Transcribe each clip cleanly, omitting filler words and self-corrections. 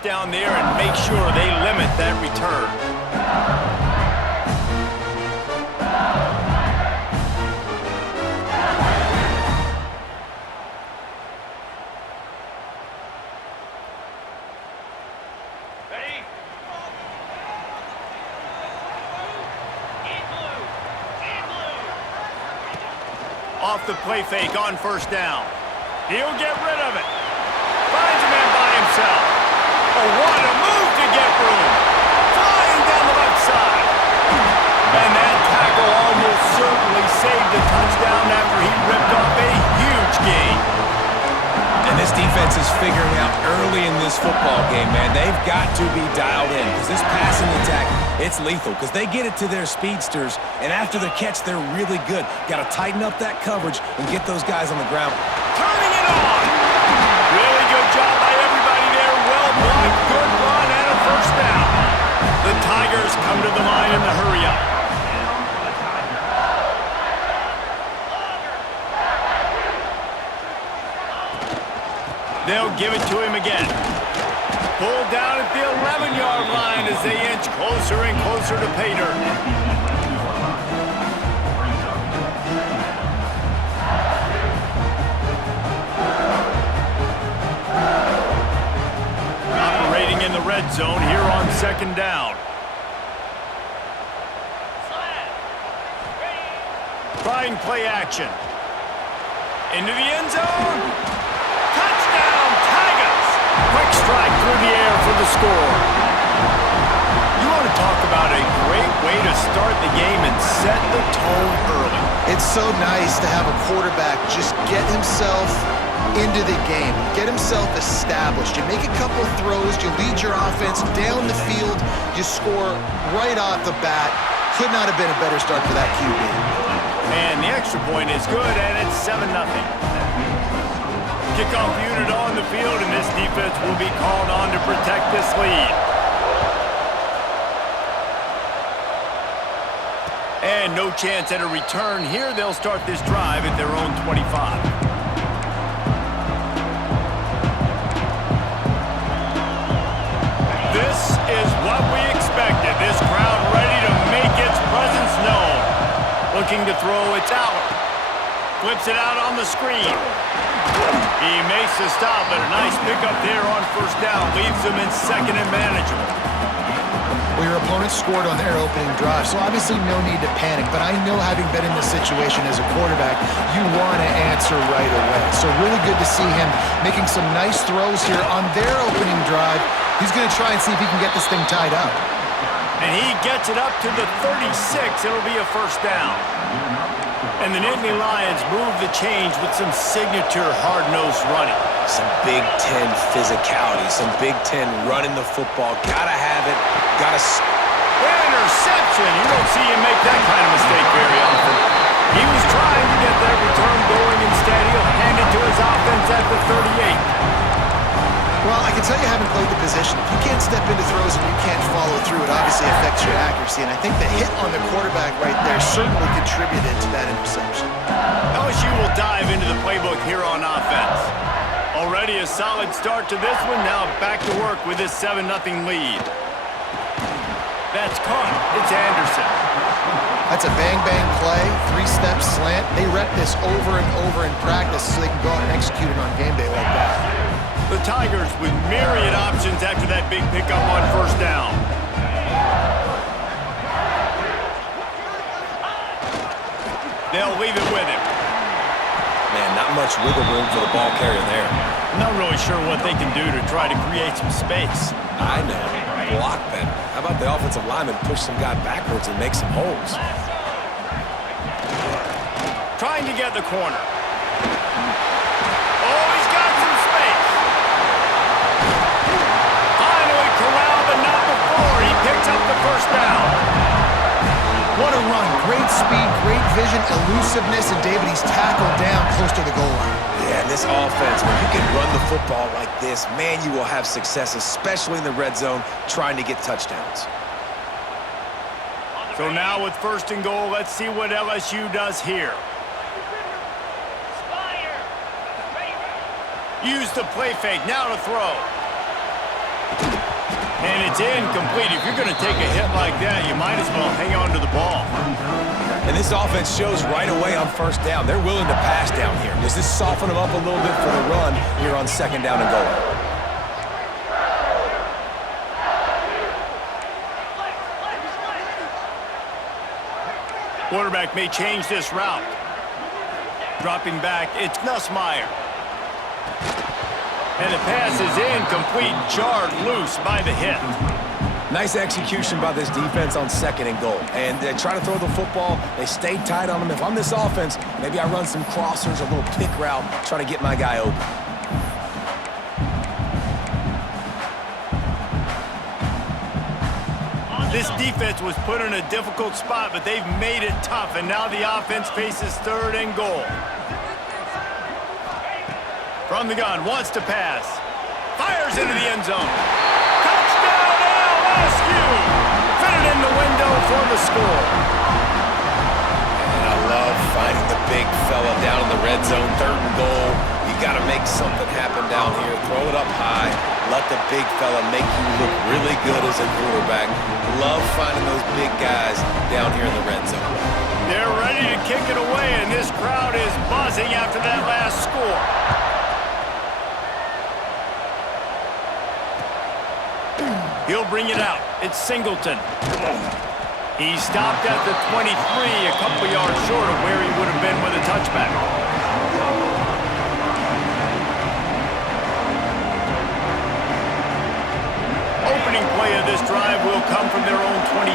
get down there and make sure they limit that return. Off the play fake on first down. He'll get rid of it. Finds a man by himself. Oh, what a move to get room. Flying down the left side. And that tackle almost certainly saved a touchdown after he ripped off a huge gain. And this defense is figuring out early in this football game, man. They've got to be dialed in because this passing attack, it's lethal because they get it to their speedsters, and after the catch, they're really good. Got to tighten up that coverage and get those guys on the ground. Turning it on. Really good job by everybody there. Well blocked, good run, and a first down. The Tigers come to the line in the hurry-up. They'll give it to him again. Pulled down at the 11-yard line as they inch closer and closer to pay dirt. Operating in the red zone here on second down. Trying play action. Into the end zone. Quick strike through the air for the score. You want to talk about a great way to start the game and set the tone early. It's so nice to have a quarterback just get himself into the game, get himself established. You make a couple throws, you lead your offense down the field, you score right off the bat. Could not have been a better start for that QB. And the extra point is good, and it's 7-0. Kickoff unit on the field, and this defense will be called on to protect this lead. And no chance at a return here. They'll start this drive at their own 25. This is what we expected. This crowd ready to make its presence known. Looking to throw, it's Aller. Flips it out on the screen. He makes the stop, but a nice pickup there on first down. Leaves them in second and manageable. Well, your opponent scored on their opening drive, so obviously no need to panic. But I know, having been in this situation as a quarterback, you want to answer right away. So really good to see him making some nice throws here on their opening drive. He's going to try and see if he can get this thing tied up. And he gets it up to the 36. It'll be a first down. And the Nittany Lions move the change with some signature hard-nosed running. Some Big Ten physicality, some Big Ten running the football. Gotta have it. Gotta... Interception! You don't see him make that kind of mistake very often. He was trying to get that return going. Instead, he'll hand it to his offense at the 38. Well, I can tell you, having played the position, if you can't step into throws and you can't follow through, it obviously affects your accuracy. And I think the hit on the quarterback right there certainly contributed to that interception. LSU will dive into the playbook here on offense. Already a solid start to this one. Now back to work with this 7-0 lead. That's caught. It's Anderson. That's a bang-bang play, three-step slant. They rep this over and over in practice so they can go out and execute it on game day like that. The Tigers with myriad options after that big pickup on first down. They'll leave it with him. Man, not much wiggle room for the ball carrier there. Not really sure what they can do to try to create some space. I know. Block better. How about the offensive lineman push some guy backwards and make some holes? Trying to get the corner. Oh, he's got some space. Finally corralled, but not before. He picks up the first down. What a run. Great speed, great vision, elusiveness, and David, he's tackled down close to the goal line. Yeah, and this offense, when you can run the football like this, man, you will have success, especially in the red zone, trying to get touchdowns. So now with first and goal, let's see what LSU does here. Use the play fake, now to throw. And it's incomplete. If you're going to take a hit like that, you might as well hang on to the ball. And this offense shows right away on first down. They're willing to pass down here. Does this soften them up a little bit for the run here on second down and goal? Quarterback may change this route. Dropping back, it's Nussmeier. And the pass is incomplete, jarred loose by the hit. Nice execution by this defense on second and goal. And they try to throw the football. They stay tight on them. If I'm this offense, maybe I run some crossers, a little pick route, try to get my guy open. This defense was put in a difficult spot, but they've made it tough, and now the offense faces third and goal. From the gun, wants to pass. Fires into the end zone. Touchdown, LSU! Fitted in the window for the score. And I love finding the big fella down in the red zone, third and goal. You got to make something happen down here. Throw it up high. Let the big fella make you look really good as a quarterback. Love finding those big guys down here in the red zone. They're ready to kick it away, and this crowd is buzzing after that last score. He'll bring it out. It's Singleton. He stopped at the 23, a couple yards short of where he would have been with a touchback. Opening play of this drive will come from their own 23.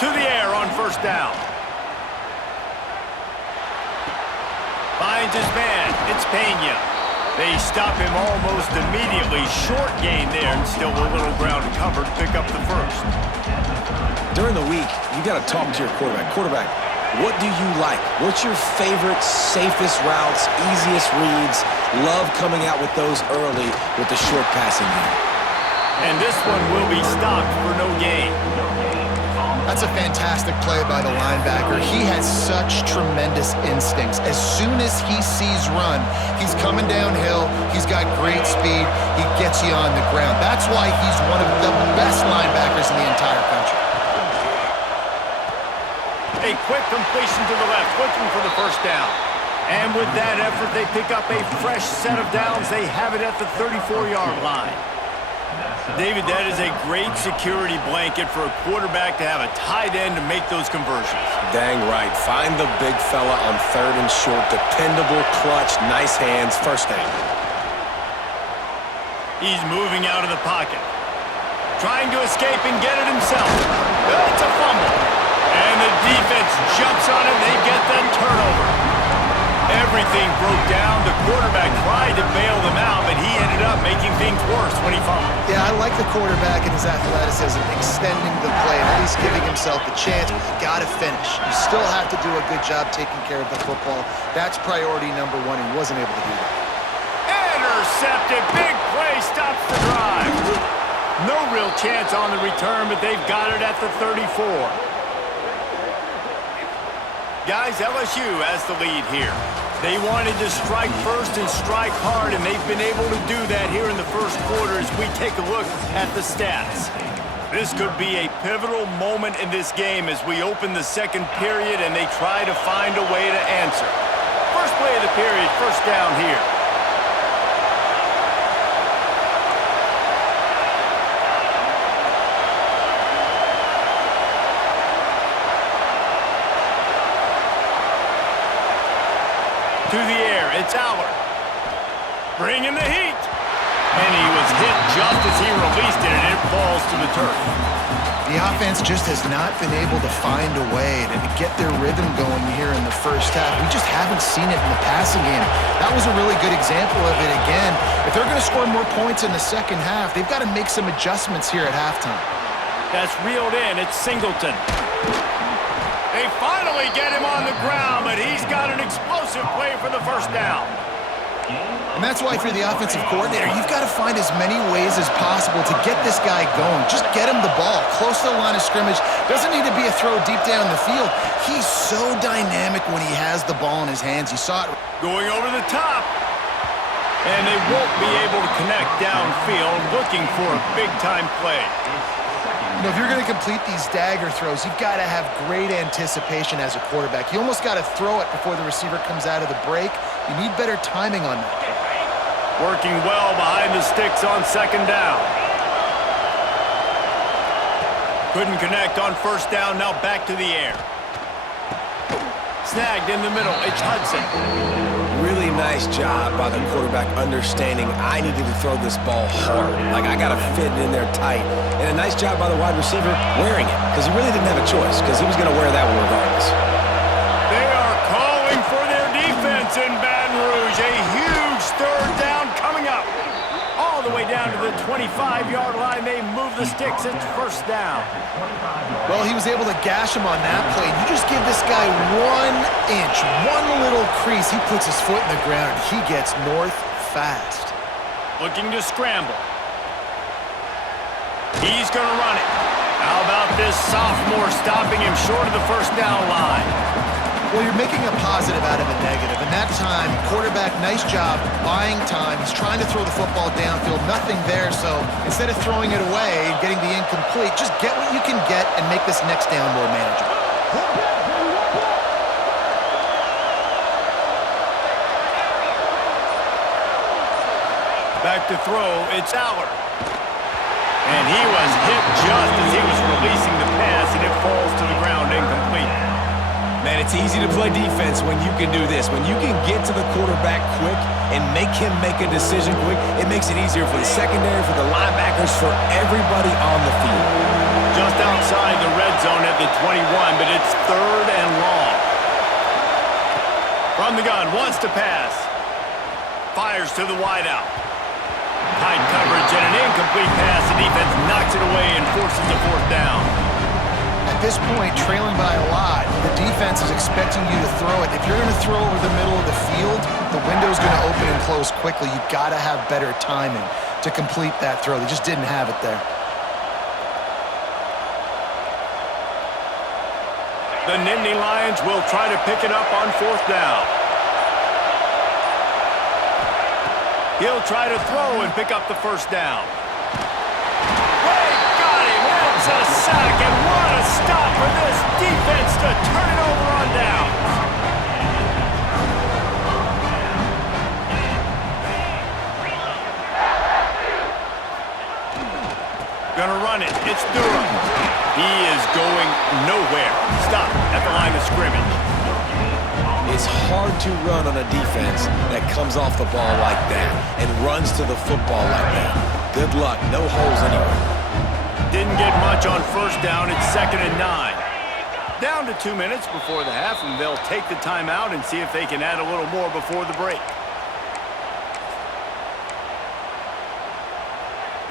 To the air on first down. Finds his man. It's Pena. They stop him almost immediately. Short gain there, and still a little ground covered. Pick up the first. During the week, you got to talk to your quarterback. Quarterback, what do you like? What's your favorite, safest routes, easiest reads? Love coming out with those early with the short passing game. And this one will be stopped for no gain. That's a fantastic play by the linebacker. He has such tremendous instincts. As soon as he sees run, he's coming downhill. He's got great speed. He gets you on the ground. That's why he's one of the best linebackers in the entire country. A quick completion to the left, looking for the first down. And with that effort, they pick up a fresh set of downs. They have it at the 34-yard line. David, that is a great security blanket for a quarterback to have a tight end to make those conversions. Dang right. Find the big fella on third and short. Dependable, clutch, nice hands, first down. He's moving out of the pocket. Trying to escape and get it himself. It's a fumble. And the defense jumps on it. They get that turnover. Everything broke down. The quarterback tried to bail them out, but he ended up making things worse when he fumbled. Yeah, I like the quarterback and his athleticism, extending the play and at least giving himself a chance, but you got to finish. You still have to do a good job taking care of the football. That's priority number one. He wasn't able to do that. Intercepted. Big play stops the drive. No real chance on the return, but they've got it at the 34. Guys, LSU has the lead here. They wanted to strike first and strike hard, and they've been able to do that here in the first quarter as we take a look at the stats. This could be a pivotal moment in this game as we open the second period and they try to find a way to answer. First play of the period, first down here. To the air, it's Allard. Bringing the heat. And he was hit just as he released it, and it falls to the turf. The offense just has not been able to find a way to get their rhythm going here in the first half. We just haven't seen it in the passing game. That was a really good example of it again. If they're going to score more points in the second half, they've got to make some adjustments here at halftime. That's reeled in. It's Singleton. They finally get him on the ground, but he's got an explosive play for the first down. And that's why for the offensive coordinator, you've got to find as many ways as possible to get this guy going. Just get him the ball close to the line of scrimmage. Doesn't need to be a throw deep down the field. He's so dynamic when he has the ball in his hands. You saw it. Going over the top. And they won't be able to connect downfield, looking for a big-time play. You know, if you're going to complete these dagger throws, you've got to have great anticipation as a quarterback. You almost got to throw it before the receiver comes out of the break. You need better timing on that. Working well behind the sticks on second down. Couldn't connect on first down, now back to the air. Snagged in the middle, it's Hudson. Really nice job by the quarterback understanding I needed to throw this ball hard. Like, I got to fit it in there tight. And a nice job by the wide receiver wearing it, because he really didn't have a choice, because he was going to wear that one regardless. They are calling for their defense in Baton Rouge. A huge third down coming up. All the way down to the 25-yard line. They move the sticks. It's first down. Well, he was able to gash him on that play. You just give this guy 1 inch, one little crease. He puts his foot in the ground. He gets north fast. Looking to scramble. He's going to run it. How about this sophomore stopping him short of the first down line? Well, you're making a positive out of a negative. And that time, quarterback, nice job buying time. He's trying to throw the football downfield. Nothing there, so instead of throwing it away and getting the incomplete, just get what you can get and make this next down more manageable. Back to throw, it's Aller. And he was hit just as he was releasing the pass, and it falls to the ground incomplete. Man, it's easy to play defense when you can do this. When you can get to the quarterback quick and make him make a decision quick, it makes it easier for the secondary, for the linebackers, for everybody on the field. Just outside the red zone at the 21, but it's third and long. From the gun, wants to pass. Fires to the wideout. Tight coverage and an incomplete pass. The defense knocks it away and forces a fourth down. At this point, trailing by a lot, the defense is expecting you to throw it. If you're going to throw over the middle of the field, the window's going to open and close quickly. You've got to have better timing to complete that throw. They just didn't have it there. The Nittany Lions will try to pick it up on fourth down. He'll try to throw and pick up the first down. That's a sack, and what a stop for this defense to turn it over on downs. Gonna run it. It's Durham. He is going nowhere. Stop at the line of scrimmage. It's hard to run on a defense that comes off the ball like that and runs to the football like that. Good luck. No holes anywhere. Didn't get much on first down. It's 2nd and 9. Down to 2 minutes before the half, and they'll take the timeout and see if they can add a little more before the break.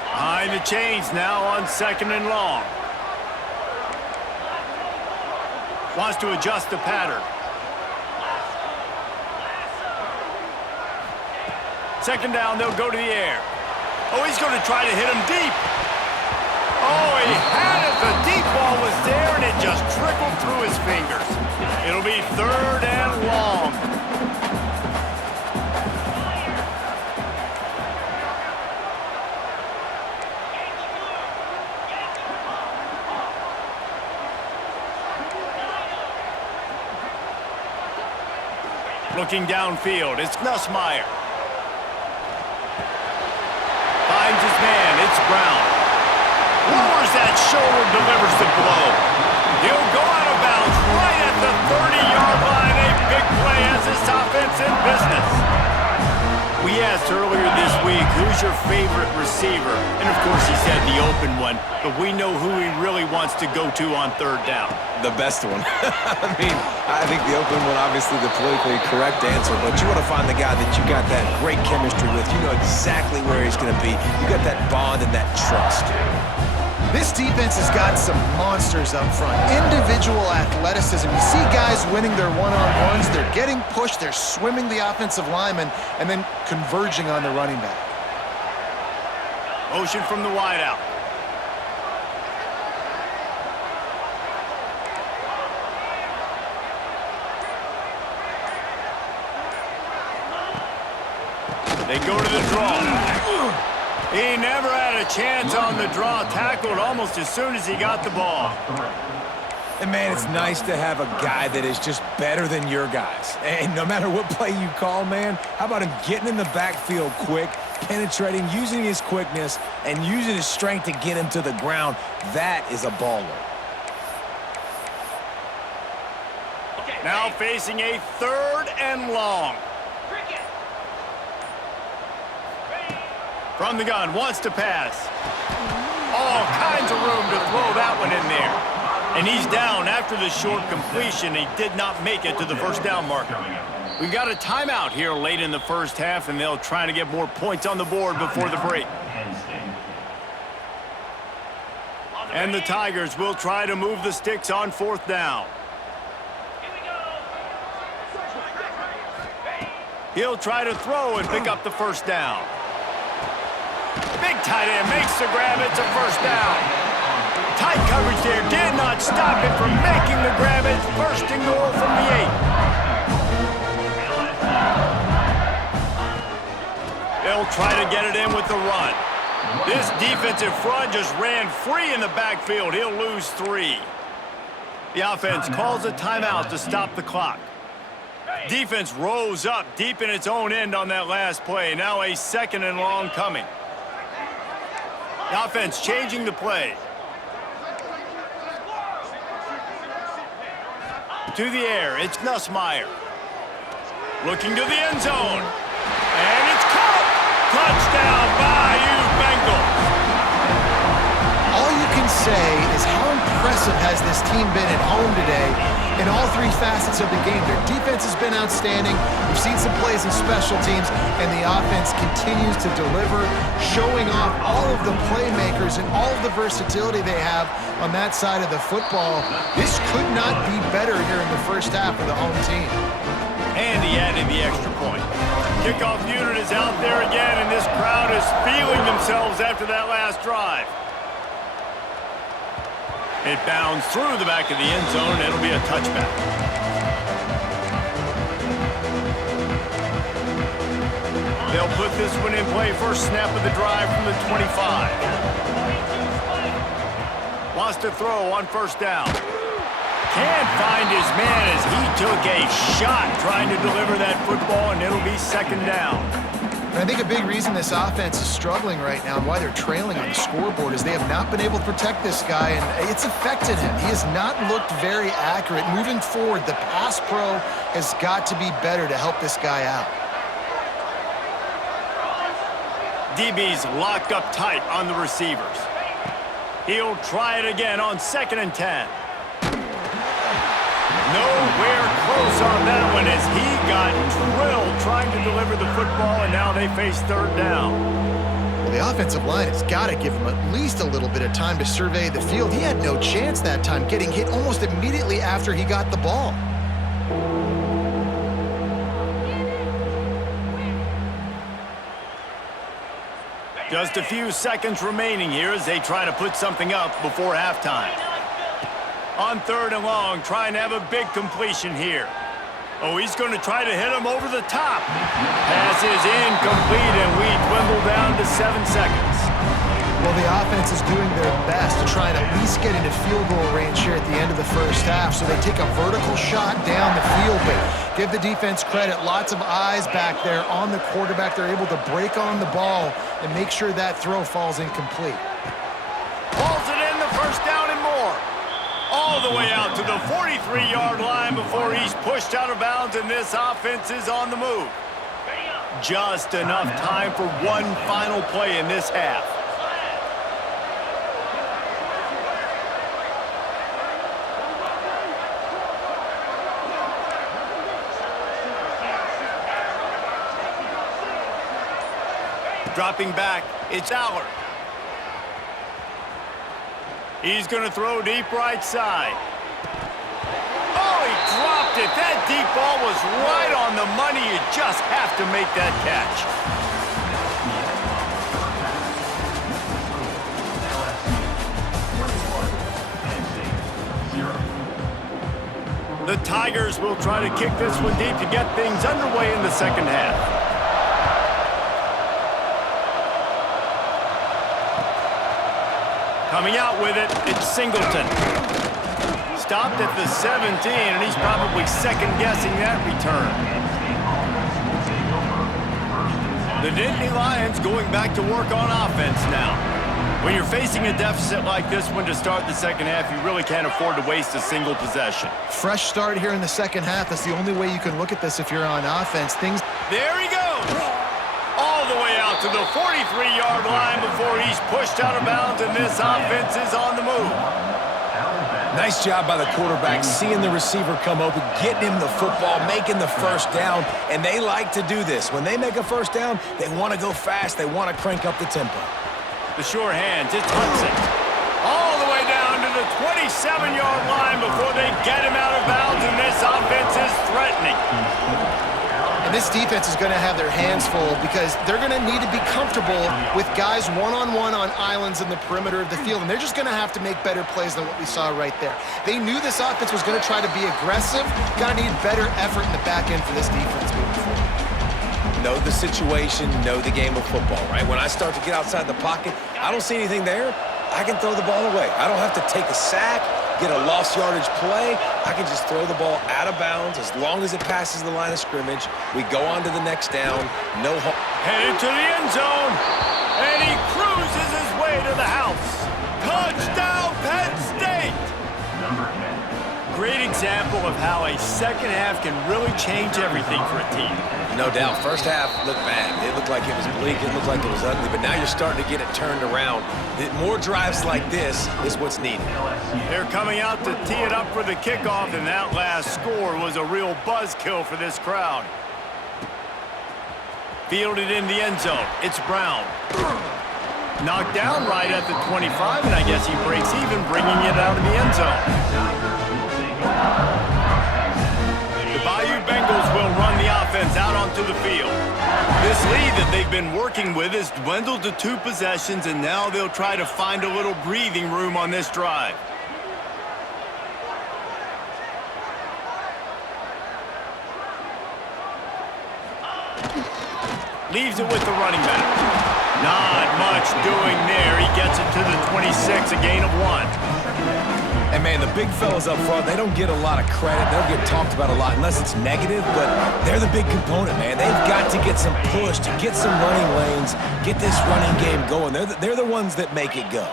Behind the chains now on 2nd and long. Wants to adjust the pattern. 2nd down, they'll go to the air. Oh, he's going to try to hit him deep. Oh, he had it. The deep ball was there, and it just trickled through his fingers. It'll be 3rd and long. Looking downfield, it's Nussmeier. Finds his man, it's Brown. Lowers that shoulder, delivers the blow. He'll go out of bounds right at the 30-yard line. A big play as this offense in business. We asked earlier this week, who's your favorite receiver? And of course he said the open one, but we know who he really wants to go to on 3rd down. The best one. I think the open one, obviously the politically correct answer, but you want to find the guy that you got that great chemistry with. You know exactly where he's going to be. You got that bond and that trust. This defense has got some monsters up front. Individual athleticism. You see guys winning their one-on-ones. They're getting pushed. They're swimming the offensive lineman and then converging on the running back. Motion from the wideout. They go to the draw. He never had a chance on the draw. Tackled almost as soon as he got the ball. And, man, it's nice to have a guy that is just better than your guys. And no matter what play you call, man, how about him getting in the backfield quick, penetrating, using his quickness, and using his strength to get him to the ground? That is a baller. Now facing a 3rd and long. From the gun, wants to pass. All kinds of room to throw that one in there. And he's down after the short completion. He did not make it to the first down marker. We've got a timeout here late in the first half, and they'll try to get more points on the board before the break. And the Tigers will try to move the sticks on 4th down. He'll try to throw and pick up the first down. Big tight end makes the grab. It's a first down. Tight coverage there did not stop him from making the grab. It's 1st and goal from the 8. They'll try to get it in with the run. This defensive front just ran free in the backfield. He'll lose 3. The offense calls a timeout to stop the clock. Defense rose up deep in its own end on that last play. Now a 2nd and long coming. The offense changing the play. To the air, it's Nussmeier. Looking to the end zone. And it's caught! Touchdown, Bayou Bengals! All you can say is how impressive has this team been at home today in all 3 facets of the game. Their defense has been outstanding. We've seen some plays in special teams, and the offense continues to deliver, showing off all of the playmakers and all of the versatility they have on that side of the football. This could not be better here in the first half for the home team. And he added the extra point. Kickoff unit is out there again, and this crowd is feeling themselves after that last drive. It bounds through the back of the end zone, and it'll be a touchback. They'll put this one in play. First snap of the drive from the 25. Wants to throw on 1st down. Can't find his man as he took a shot trying to deliver that football, and it'll be 2nd down. And I think a big reason this offense is struggling right now and why they're trailing on the scoreboard is they have not been able to protect this guy, and it's affected him. He has not looked very accurate. Moving forward, the pass pro has got to be better to help this guy out. DB's locked up tight on the receivers. He'll try it again on 2nd and 10. Nowhere close on that one as he got drilled trying to deliver the football, and now they face 3rd down. Well, the offensive line has got to give him at least a little bit of time to survey the field. He had no chance that time, getting hit almost immediately after he got the ball. Just a few seconds remaining here as they try to put something up before halftime. On 3rd and long, trying to have a big completion here. Oh, he's going to try to hit him over the top. Pass is incomplete, and we dwindle down to 7 seconds. Well, the offense is doing their best to try and at least get into field goal range here at the end of the first half. So they take a vertical shot down the field, but give the defense credit. Lots of eyes back there on the quarterback. They're able to break on the ball and make sure that throw falls incomplete. Pulls it in, the first down and more. All the way out to the 43-yard line before he's pushed out of bounds, and this offense is on the move. Just enough time for one final play in this half. Dropping back, it's Allard. He's going to throw deep right side. Oh, he dropped it. That deep ball was right on the money. You just have to make that catch. The Tigers will try to kick this one deep to get things underway in the second half. Coming out with it, it's Singleton. Stopped at the 17, and he's probably second-guessing that return. The Nittany Lions going back to work on offense now. When you're facing a deficit like this one to start the second half, you really can't afford to waste a single possession. Fresh start here in the second half. That's the only way you can look at this if you're on offense. There he goes! All the way out to the 43-yard line before he's pushed out of bounds, and this offense is on the move. Nice job by the quarterback, seeing the receiver come open, getting him the football, making the first down, and they like to do this. When they make a first down, they want to go fast. They want to crank up the tempo. The sure hands, it's Hudson. All the way down to the 27-yard line before they get him out of bounds, and this offense is threatening. And this defense is going to have their hands full because they're going to need to be comfortable with guys one-on-one on islands in the perimeter of the field, and they're just going to have to make better plays than what we saw right there. They knew this offense was going to try to be aggressive. Going to need better effort in the back end for this defense moving forward. Know the situation, know the game of football, right? When I start to get outside the pocket, I don't see anything there, I can throw the ball away. I don't have to take a sack, get a lost yardage play. I can just throw the ball out of bounds as long as it passes the line of scrimmage. We go on to the next down. No harm. Headed to the end zone, and he cruises his way to the house. Touchdown, Penn State! Great example of how a second half can really change everything for a team. No doubt. First half looked bad. It looked like it was bleak. It looked like it was ugly. But now you're starting to get it turned around. More drives like this is what's needed. They're coming out to tee it up for the kickoff, and that last score was a real buzzkill for this crowd. Fielded in the end zone. It's Brown. Knocked down right at the 25, and I guess he breaks even, bringing it out of the end zone. The Bayou Bengals will run the offense out onto the field. This lead that they've been working with has dwindled to 2 possessions, and now they'll try to find a little breathing room on this drive. Leaves it with the running back. Not much doing there. He gets it to the 26, a gain of 1. And, man, the big fellas up front, they don't get a lot of credit. They don't get talked about a lot unless it's negative, but they're the big component, man. They've got to get some push, to get some running lanes, get this running game going. They're the ones that make it go.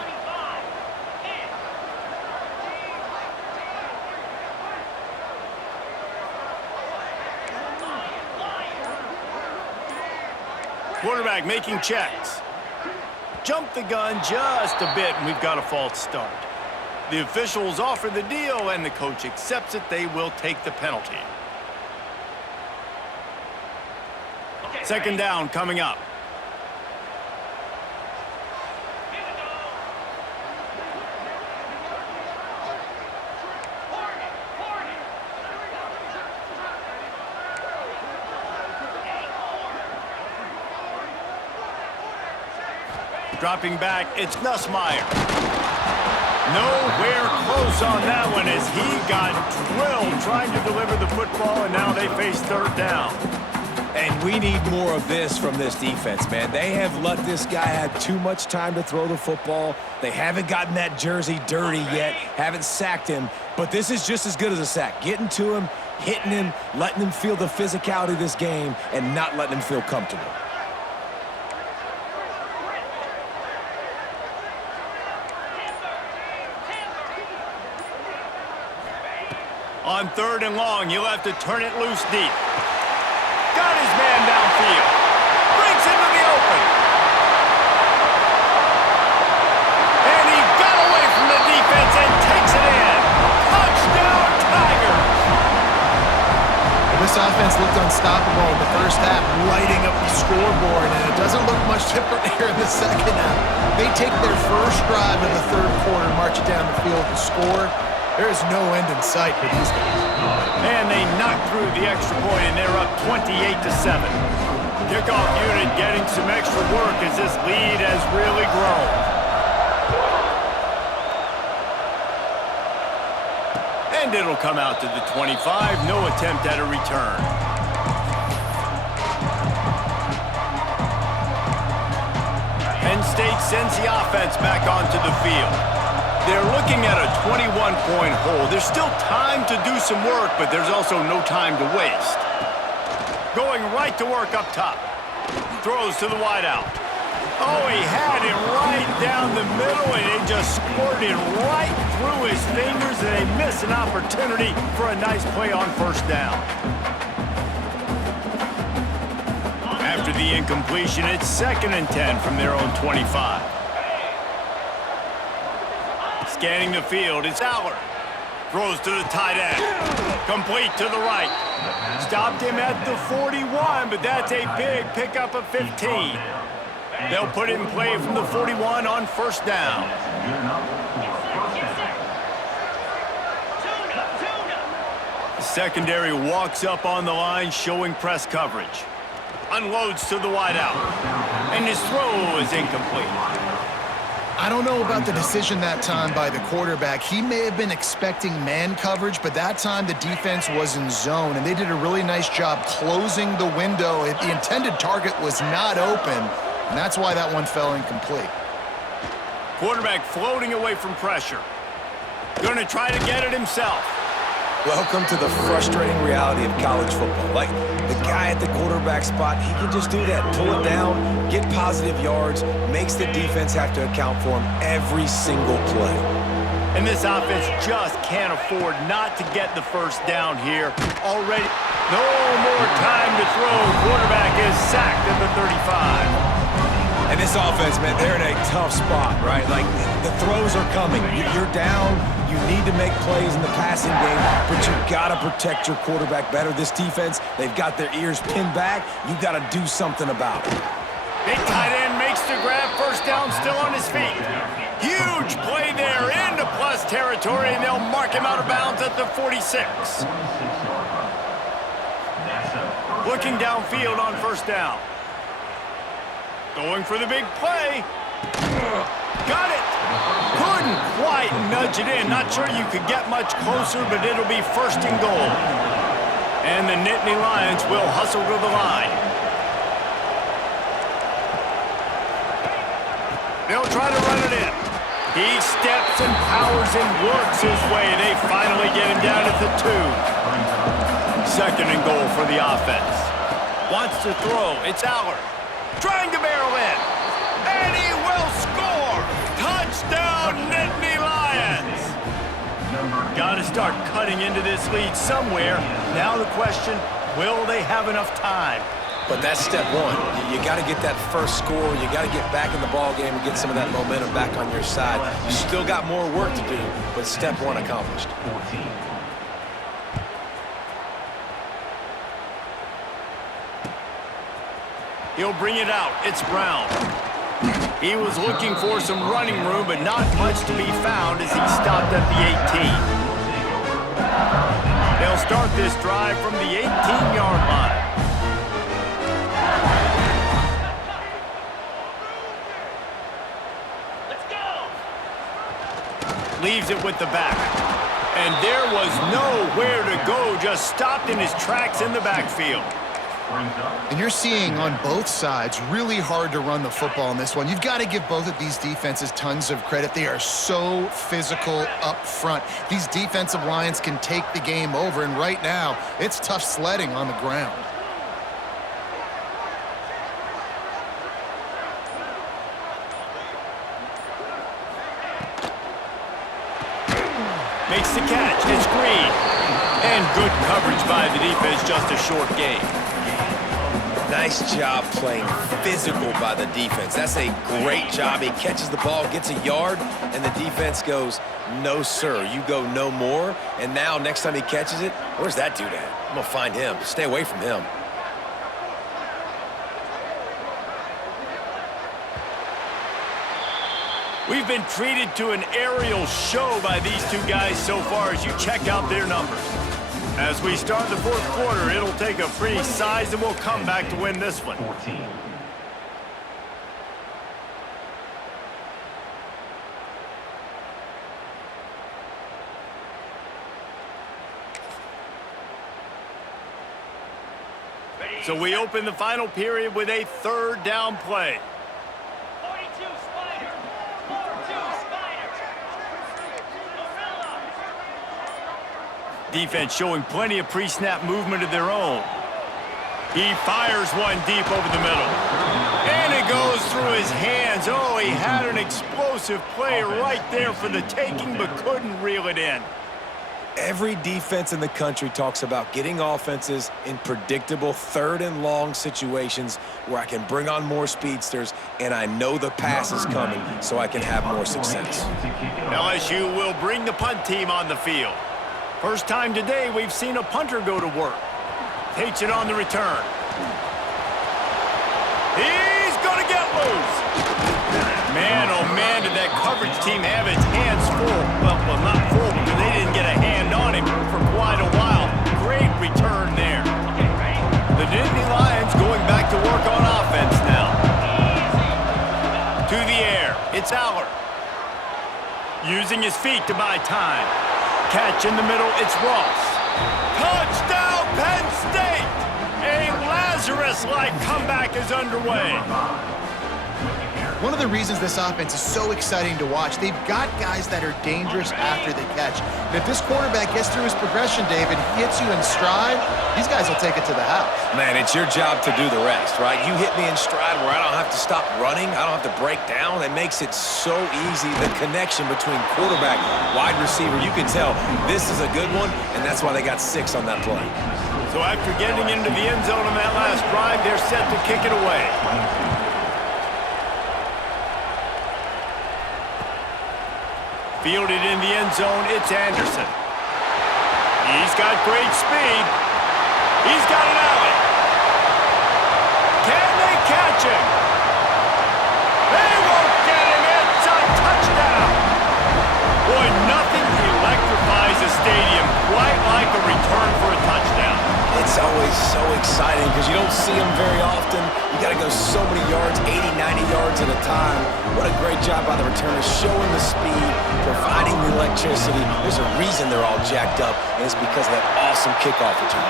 Quarterback making checks. Jump the gun just a bit, and we've got a false start. The officials offer the deal, and the coach accepts it. They will take the penalty. Second down coming up. Dropping back, it's Nussmeier. Nowhere close on that one as he got drilled trying to deliver the football, and now they face third down. And we need more of this from this defense, man. They have let this guy have too much time to throw the football. They haven't gotten that jersey dirty yet, haven't sacked him, but this is just as good as a sack. Getting to him, hitting him, letting him feel the physicality of this game, and not letting him feel comfortable. On third and long, he'll have to turn it loose deep. Got his man downfield. Breaks into the open. And he got away from the defense and takes it in. Touchdown, Tigers! Well, this offense looked unstoppable in the first half, lighting up the scoreboard, and it doesn't look much different here in the second half. They take their first drive in the third quarter, march it down the field and score. There is no end in sight for these guys. And they knock through the extra point, and they're up 28-7. Kickoff unit getting some extra work as this lead has really grown. And it'll come out to the 25. No attempt at a return. Penn State sends the offense back onto the field. They're looking at a 21-point hole. There's still time to do some work, but there's also no time to waste. Going right to work up top. Throws to the wideout. Oh, he had it right down the middle, and it just squirted right through his fingers, and they miss an opportunity for a nice play on first down. After the incompletion, it's 2nd and 10 from their own 25. Scanning the field, it's Aller. Throws to the tight end. Complete to the right. Stopped him at the 41, but that's a big pickup of 15. They'll put it in play from the 41 on first down. Secondary walks up on the line, showing press coverage. Unloads to the wideout. And his throw is incomplete. I don't know about the decision that time by the quarterback. He may have been expecting man coverage, but that time the defense was in zone, and they did a really nice job closing the window. The intended target was not open, and that's why that one fell incomplete. Quarterback floating away from pressure. Going to try to get it himself. Welcome to the frustrating reality of college football. Like, the guy at the quarterback spot, he can just do that. Pull it down, get positive yards, makes the defense have to account for him every single play. And this offense just can't afford not to get the first down here. Already, no more time to throw. Quarterback is sacked at the 35. And this offense, man, they're in a tough spot, right? Like, the throws are coming. You're down. You need to make plays in the passing game, but you got to protect your quarterback better. This defense, they've got their ears pinned back. You got to do something about it. Big tight end makes the grab. First down, still on his feet. Huge play there into plus territory, and they'll mark him out of bounds at the 46. Looking downfield on first down. Going for the big play. Got it. Couldn't quite nudge it in. Not sure you could get much closer, but it'll be 1st and goal. And the Nittany Lions will hustle to the line. They'll try to run it in. He steps and powers and works his way. They finally get him down at the 2. 2nd and goal for the offense. Wants to throw. It's Aller. Trying to barrel in. And he will score! Touchdown, Nittany Lions! Got to start cutting into this lead somewhere. Now the question, will they have enough time? But that's step one. You got to get that first score. You got to get back in the ball game and get some of that momentum back on your side. You still got more work to do, but step one accomplished. He'll bring it out. It's Brown. He was looking for some running room, but not much to be found as he stopped at the 18. They'll start this drive from the 18-yard line. Let's go! Leaves it with the back. And there was nowhere to go, just stopped in his tracks in the backfield. And you're seeing on both sides really hard to run the football in this one. You've got to give both of these defenses tons of credit. They are so physical up front. These defensive lines can take the game over, and right now, it's tough sledding on the ground. Makes the catch. It's Green. And good coverage by the defense, just a short gain. Nice job playing physical by the defense. That's a great job. He catches the ball, gets a yard, and the defense goes, no, sir, you go no more. And now, next time he catches it, where's that dude at? I'm going to find him. Stay away from him. We've been treated to an aerial show by these two guys so far as you check out their numbers. As we start the fourth quarter, it'll take a pretty sizable comeback to win this one. 14. So we open the final period with a 3rd down play. 42 Defense showing plenty of pre-snap movement of their own. He fires one deep over the middle. And it goes through his hands. Oh, he had an explosive play right there for the taking, but couldn't reel it in. Every defense in the country talks about getting offenses in predictable third and long situations where I can bring on more speedsters and I know the pass is coming so I can have more success. LSU will bring the punt team on the field. First time today we've seen a punter go to work. Takes it on the return. He's going to get loose. Man, oh man, did that coverage team have its hands full. Well, not full because they didn't get a hand on him for quite a while. Great return there. The Nittany Lions going back to work on offense now. To the air, it's Aller. Using his feet to buy time. Catch in the middle, it's Ross. Touchdown, Penn State! A Lazarus-like comeback is underway. One of the reasons this offense is so exciting to watch, they've got guys that are dangerous after the catch. And if this quarterback gets through his progression, David, hits you in stride, these guys will take it to the house. Man, it's your job to do the rest, right? You hit me in stride where I don't have to stop running. I don't have to break down. It makes it so easy. The connection between quarterback, wide receiver, you can tell this is a good one, and that's why they got 6 on that play. So after getting into the end zone on that last drive, they're set to kick it away. Fielded in the end zone, it's Anderson. He's got great speed. He's got an alley. Can they catch him? They won't get him. It's a touchdown. Boy, nothing electrifies a stadium quite like a return for a touchdown. It's always so exciting because you don't see them very often. You got to go so many yards, 80, 90 yards at a time. What a great job by the returners, showing the speed, providing the electricity. There's a reason they're all jacked up, and it's because of that awesome kickoff return.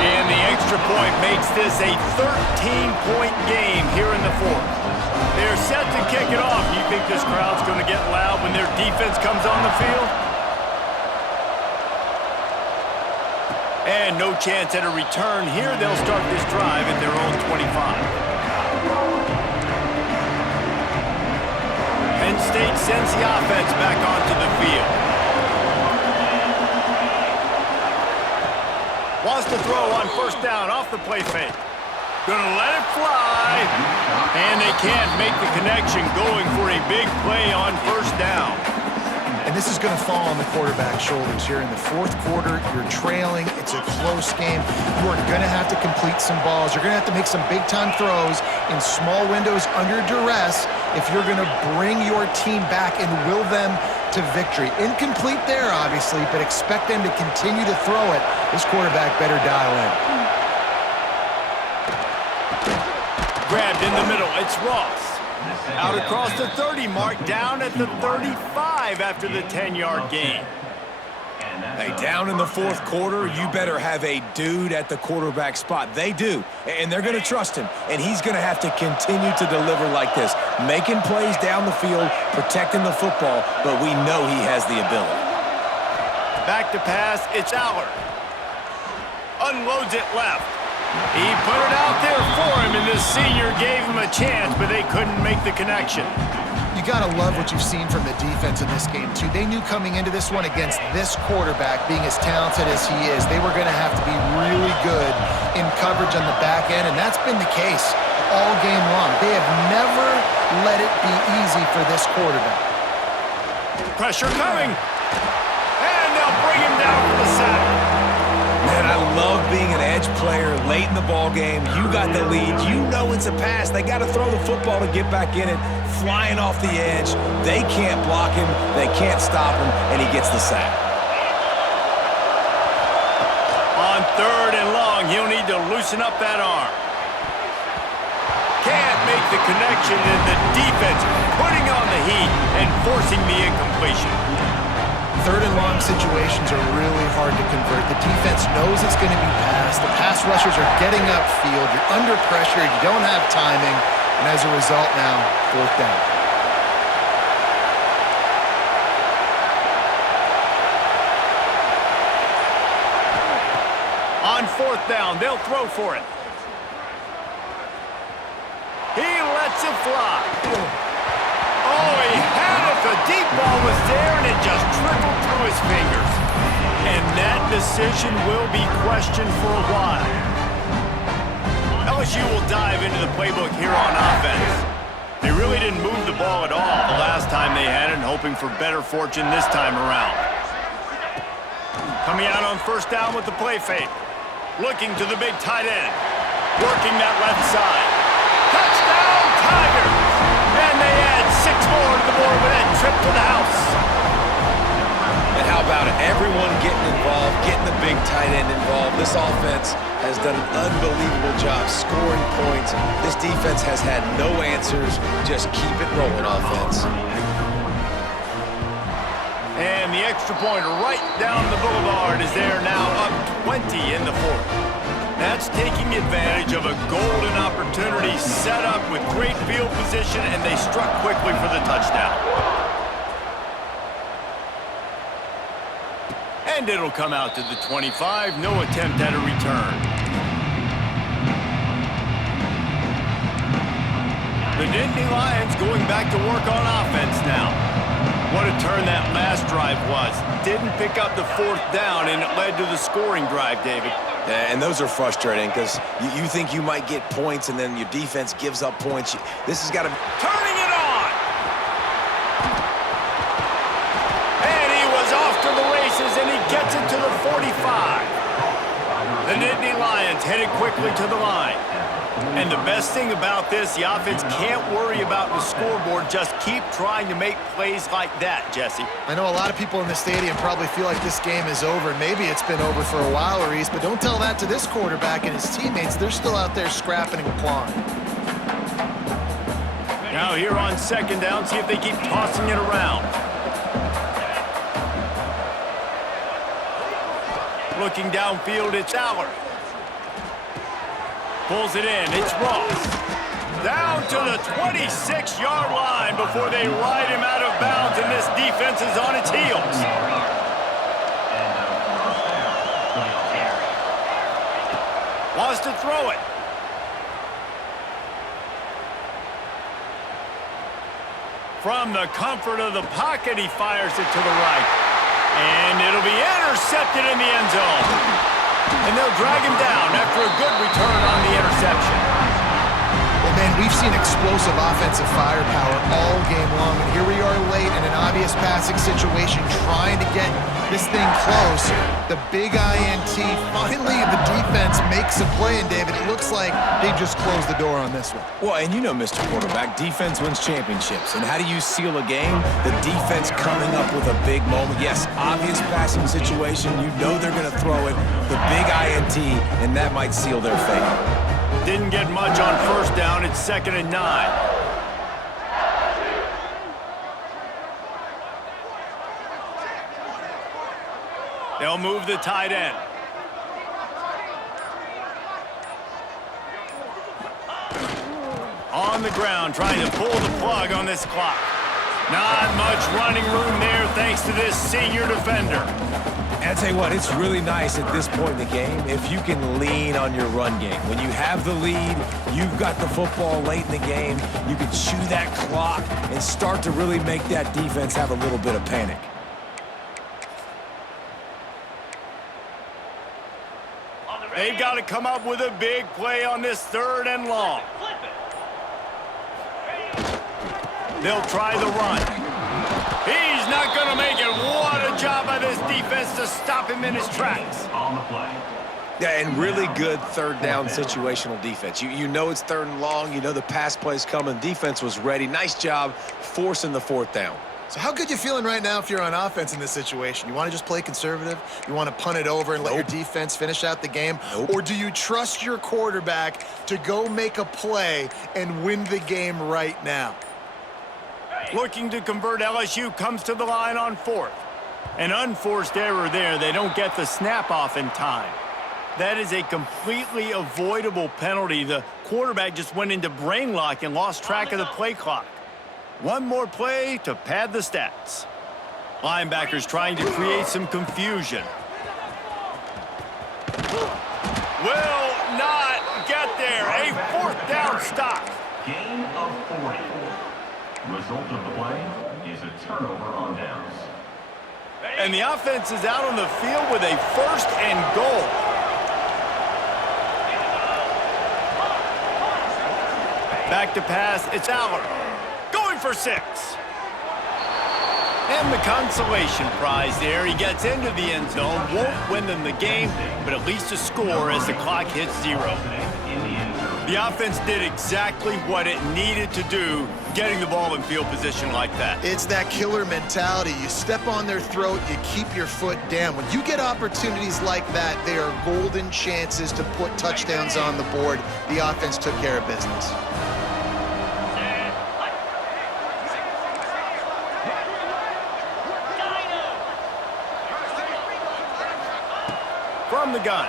And the extra point makes this a 13-point game here in the fourth. They're set to kick it off. You think this crowd's going to get loud when their defense comes on the field? And no chance at a return here. They'll start this drive at their own 25. Penn State sends the offense back onto the field. Wants to throw on first down off the play fake. Gonna let it fly. And they can't make the connection, going for a big play on first down. And this is going to fall on the quarterback's shoulders here in the fourth quarter. You're trailing. It's a close game. You are going to have to complete some balls. You're going to have to make some big-time throws in small windows under duress if you're going to bring your team back and will them to victory. Incomplete there, obviously, but expect them to continue to throw it. This quarterback better dial in. Grabbed in the middle. It's Ross. Out across the 30 mark, down at the 35 after the 10-yard gain. Hey, down in the fourth quarter, you better have a dude at the quarterback spot. They do, and they're going to trust him, and he's going to have to continue to deliver like this, making plays down the field, protecting the football, but we know he has the ability. Back to pass, it's Aller. Unloads it left. He put it out there for him, and the senior gave him a chance, but they couldn't make the connection. You got to love what you've seen from the defense in this game, too. They knew coming into this one against this quarterback, being as talented as he is, they were going to have to be really good in coverage on the back end, and that's been the case all game long. They have never let it be easy for this quarterback. Pressure coming, and they'll bring him down for the sack. Man, I love being an edge player late in the ball game. You got the lead. You know it's a pass. They got to throw the football to get back in it. Flying off the edge. They can't block him. They can't stop him, and he gets the sack. On third and long, he'll need to loosen up that arm. Can't make the connection, and the defense putting on the heat and forcing the incompletion. Third and long situations are really hard to convert. The defense knows it's going to be passed. The pass rushers are getting upfield. You're under pressure. You don't have timing. And as a result now, fourth down. down. They'll throw for it. He lets it fly. Oh, he had it. The deep ball was there, and it just trickled through his fingers. And that decision will be questioned for a while. LSU will dive into the playbook here on offense. They really didn't move the ball at all the last time they had it, hoping for better fortune this time around. Coming out on first down with the play fake. Looking to the big tight end. Working that left side. Touchdown, Tigers! And they add 6 more to the board with that trip to the house. And how about it? Everyone getting involved, getting the big tight end involved. This offense has done an unbelievable job scoring points. This defense has had no answers. Just keep it rolling, offense. And the extra point right down the boulevard is there now, up 20 in the fourth. That's taking advantage of a golden opportunity set up with great field position, and they struck quickly for the touchdown. And it'll come out to the 25. No attempt at a return. The Nittany Lions going back to work on offense now. What a turn that last drive was. Didn't pick up the fourth down, and it led to the scoring drive, David. And those are frustrating because you think you might get points, and then your defense gives up points. This has got to... Turning it on! And he was off to the races, and he gets it to the 45. The Nittany Lions headed quickly to the line. And the best thing about this, the offense can't worry about the scoreboard. Just keep trying to make plays like that, Jesse. I know a lot of people in the stadium probably feel like this game is over. Maybe it's been over for a while, Reese, but don't tell that to this quarterback and his teammates. They're still out there scrapping and clawing. Now here on second down, see if they keep tossing it around. Looking downfield, it's Aller. Pulls it in, it's Ross. Down to the 26-yard line before they ride him out of bounds, and this defense is on its heels. Wants to throw it. From the comfort of the pocket, he fires it to the right. And it'll be intercepted in the end zone. And they'll drag him down after a good return on the interception. Well, man, we've seen explosive offensive firepower all game long, and here we are late in an obvious passing situation trying to get this thing close. The big INT, finally the defense makes a play, and David, it looks like they just closed the door on this one. Well, and you know, Mr. Quarterback, defense wins championships. And how do you seal a game? The defense coming up with a big moment. Yes, obvious passing situation. You know they're going to throw it. The big INT, and that might seal their fate. Didn't get much on first down. It's 2nd and 9. They'll move the tight end. On the ground, trying to pull the plug on this clock. Not much running room there thanks to this senior defender. And I tell you what, it's really nice at this point in the game if you can lean on your run game. When you have the lead, you've got the football late in the game, you can chew that clock and start to really make that defense have a little bit of panic. They've got to come up with a big play on this 3rd and long. They'll try the run. He's not going to make it. What a job by this defense to stop him in his tracks. On the play. Yeah, and really good 3rd down situational defense. You know it's 3rd and long. You know the pass play's coming. Defense was ready. Nice job forcing the 4th down. So how good you feeling right now if you're on offense in this situation? You want to just play conservative? You want to punt it over and let your defense finish out the game? Or do you trust your quarterback to go make a play and win the game right now? Looking to convert, LSU comes to the line on 4th. An unforced error there. They don't get the snap off in time. That is a completely avoidable penalty. The quarterback just went into brain lock and lost track of the play clock. One more play to pad the stats. Linebackers trying to create some confusion. Well 40. Result of the play is a turnover on downs. And the offense is out on the field with a 1st and goal. Back to pass, it's Aller. Going for 6. And the consolation prize there. He gets into the end zone, won't win them the game, but at least a score as the clock hits 0. The offense did exactly what it needed to do, getting the ball in field position like that. It's that killer mentality. You step on their throat, you keep your foot down. When you get opportunities like that, they are golden chances to put touchdowns on the board. The offense took care of business. From the gun.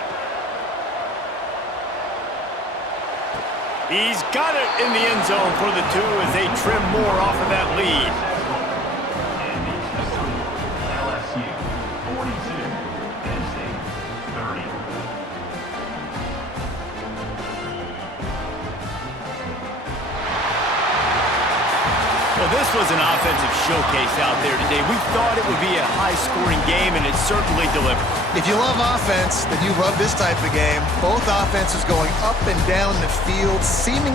He's got it in the end zone for the 2 as they trim more off of that lead. LSU 42, Penn State 30. Well, this was an offensive showcase out there today. We thought it would be a high-scoring game, and it certainly delivered. If you love offense, then you love this type of game. Both offenses going up and down the field, seemingly